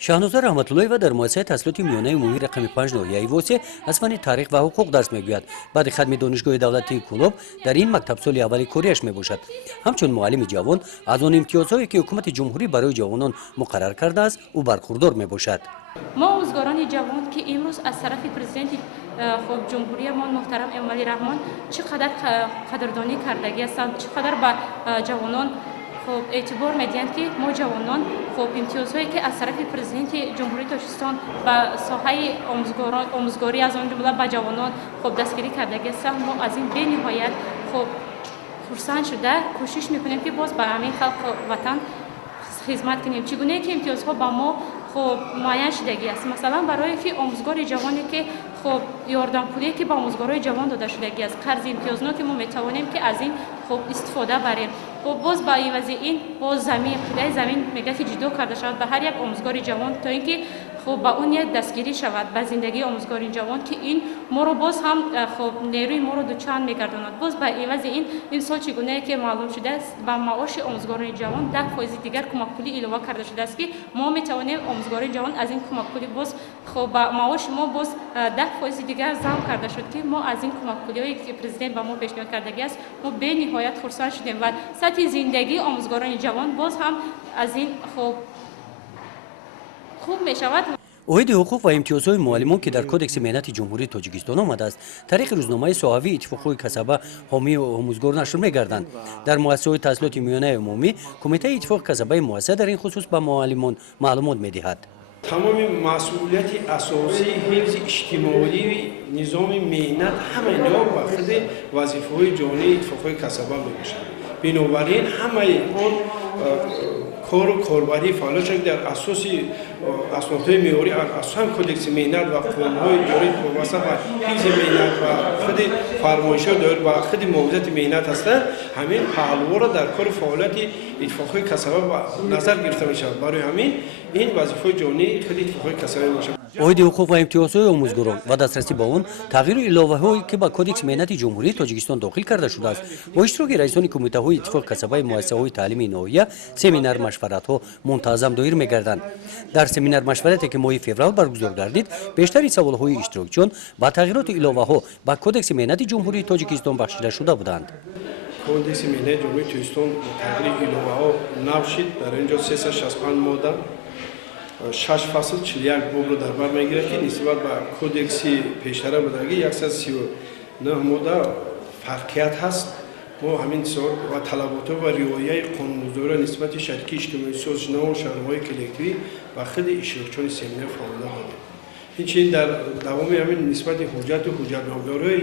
شاهنازا رحمت‌اللهی‌ова дар муассисаи таҳсилоти миёнаи умумии рақами 5 ноҳияи Восе аз фанни тарих ва ҳуқуқ дарс мегӯяд. Баъди хатми донишгоҳи давлатии Кӯлоб дар ин мактаб соли аввали корияш мебошад. Ҳамчун муаллими ҷавон аз он имтиёзҳое ки ҳукумати ҷумҳурӣ барои ҷавонон муқаррар кардааст ӯ бархурдор мебошад. мо омӯзгорони ҷавон ки имрӯз аз тарафи президенти ҷумҳуриямон муҳтарам Эмомалӣ Раҳмон чӣ қадар қадрдонӣ кардагӣ ҳастанд, чӣ қадар ба ҷавонон эътибор медиҳанд ки мо ҷавонон имтиёзҳое ки аз тарафи президенти ҷумҳурии Тоҷикистон ба соҳаи омӯзгорӣ аз он ҷумла ба ҷавонон дастгирӣ кардагӣ ҳастанд, мо аз ин бениҳоят хурсанд шуда кӯшиш мекунем ки боз ба ҳамин халқи ватан хизмат кунем. Чӣ гуне ки имтиёзҳо ба мо муайян шудагӣ аст. Масалан барое ки омӯзгори ҷавоне ки ёрдампулие ки ба омӯзгорҳои ҷавон дода шудагӣ аст, қарзи имтиёзнок ки мо метавонем ки аз ин истифода барем. Боз ба ивази ин боз замин пулаи замин мегӯяд ки ҷудо карда шавад ба ҳар як омӯзгори ҷавон то ин ки ба он як дастгирӣ шавад ба зиндагии омӯзгори ҷавон ки ин моро боз ҳам нерӯи моро дучанд мегардонад. Боз ба ивази ин имсол чӣ гунае ки маълум шудааст ба маоши омӯзгорони ҷавон 10% дигар кӯмакпулӣ илова карда шудааст ки мо метавонем омӯзгорони ҷавон аз ин кӯмакпулӣ боз ба маоши мо боз 10% дигар зам карда шуд ки мо аз ин кӯмакпулиҳое ки президент ба мо пешниҳод кардагӣ аст мо бениҳоят хурсанд шудем ва сатҳи зиндагии омӯзгорони ҷавон боз ҳам аз ин хуб мешавад. оиди ҳуқуқ ва имтиёзҳои муаллимон ки дар кодекси меҳнати ҷумҳурии Тоҷикистон омадааст, тариқи рӯзномаи соҳавии иттифоқҳои касаба ҳомии омӯзгор нашр мегарданд. Дар муассисаҳои таҳсилоти миёнаи умумӣ кумитаи иттифоқи касабаи муассиса дар ин хусус ба муаллимон маълумот медиҳад. тамоми масъулияти асосии ҳифзи иҷтимоии низоми меҳнат ҳамаи ниҳо ба худи вазифаҳои ҷонии иттифоқҳои касаба мебошад. бинобар ин ҳамаи он кору корбарии фаъолиятшон дар асоси аснодҳои меъёрӣ асосан кодекси меҳнат ва қонунҳои ҷорӣ вобаста ба ҳифзи меҳнат ва худи фармоишҳои доир ба худи муҳофизати меҳнат ҳастанд, ҳамин паҳлуворо дар кори фаъолияти иттифоқҳои касаба ба назар гирифта мешавад. барои ҳамин ин вазифаҳои ҷонии худи иттифоқҳои касаба мебошад. оиди ҳуқуқ ва имтиёзҳои омӯзгорон ва дастрасӣ ба он тағйиру иловаҳое ки ба кодекси меҳнати ҷумҳурии Тоҷикистон дохил карда шудааст, бо иштироки раисони кумитаҳои иттифоқи касабаи муассисаҳои таълимии ноҳия семинар машваратҳо мунтаззам доир мегарданд. дар семинар машварате ки моҳи феврал баргузор гардид, бештари саволҳои иштирокчиён ба тағйироти иловаҳо ба кодекси меҳнати ҷумҳурии Тоҷикистон бахшида шуда буданд. кодекси меҳнати ҷумҳурии Тоҷикистон бо тағйири иловаҳо нав шид. дар инҷо 365 модда 6 фасл 41 бобро дар бар мегирад ки нисбат ба кодекси пештара будагӣ 139 модда фарқият ҳаст. мо ҳамин ва талаботҳо ва риояи қонунгузориро нисбати шарикии иҷтимоисози наву шарҳмои коллективӣ ба худи иштирокчиёни семинар фаъолият додем. инчунин дар давоми ҳамин нисбати ҳуҷҷату ҳуҷҷатномаҳои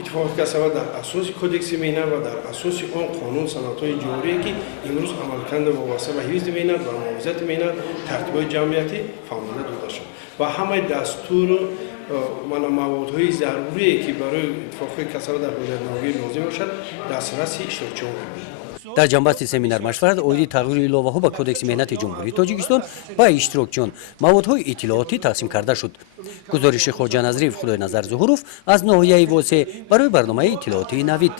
иттифоқи касаба дар асоси кодекси меҳнат ва дар асоси он қонун санадҳои ҷорие ки имрӯз амалкарда вобаста ба ҳифзи меҳнат ва муҳофизати меҳнат тартибҳои ҷамъиятӣ фаъолият дода шуд ва ҳамаи дастуру маводҳои зарурие ки барои иттифоқҳои касаба дар ҳуҷҷатномагӣ лозим бошад дастраси иштирокчиён гардид. дар ҷанбасти семинар машварат оиди тағйири иловаҳо ба кодекси меҳнати ҷумҳурии Тоҷикистон ба иштирокчиён маводҳои иттилоотӣ тақсим карда шуд. гузориши Хоҷаназриев Худойназар Зуҳуров аз ноҳияи Восе барои барномаи иттилоотии Навид.